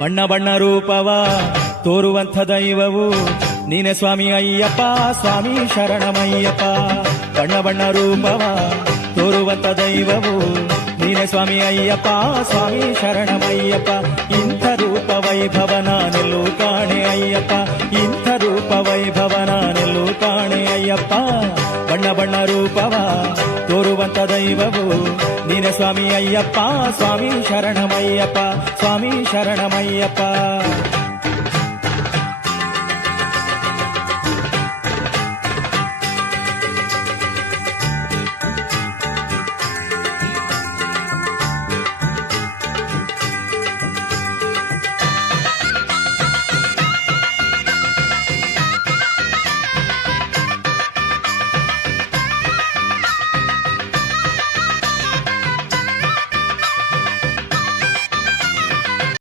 ಬಣ್ಣ ಬಣ್ಣ ರೂಪವ ತೋರುವಂಥ ದೈವವು ನೀನೆ ಸ್ವಾಮಿ ಅಯ್ಯಪ್ಪ, ಸ್ವಾಮಿ ಶರಣಮಯ್ಯಪ್ಪ. ಬಣ್ಣ ಬಣ್ಣ ರೂಪವ ತೋರುವಂಥ ದೈವವು ನೀನೆ ಸ್ವಾಮಿ ಅಯ್ಯಪ್ಪ, ಸ್ವಾಮಿ ಶರಣಮಯ್ಯಪ್ಪ. ಇಂಥ ರೂಪ ವೈಭವ ನಾನೆಲ್ಲೂ ಕಾಣೆ ಅಯ್ಯಪ್ಪ, ಇಂಥ ರೂಪ ವೈಭವ ನಾನೆಲ್ಲೂ ಕಾಣೆ ಅಯ್ಯಪ್ಪ. ಬಣ್ಣ ಬಣ್ಣ ರೂಪವ ತೋರುವಂಥ ದೈವವು ನೀನೆ ಸ್ವಾಮಿ ಅಯ್ಯಪ್ಪ, ಸ್ವಾಮಿ ಶರಣಮಯ್ಯಪ್ಪ, ಸ್ವಾಮಿ ಶರಣಮಯ್ಯಪ್ಪ.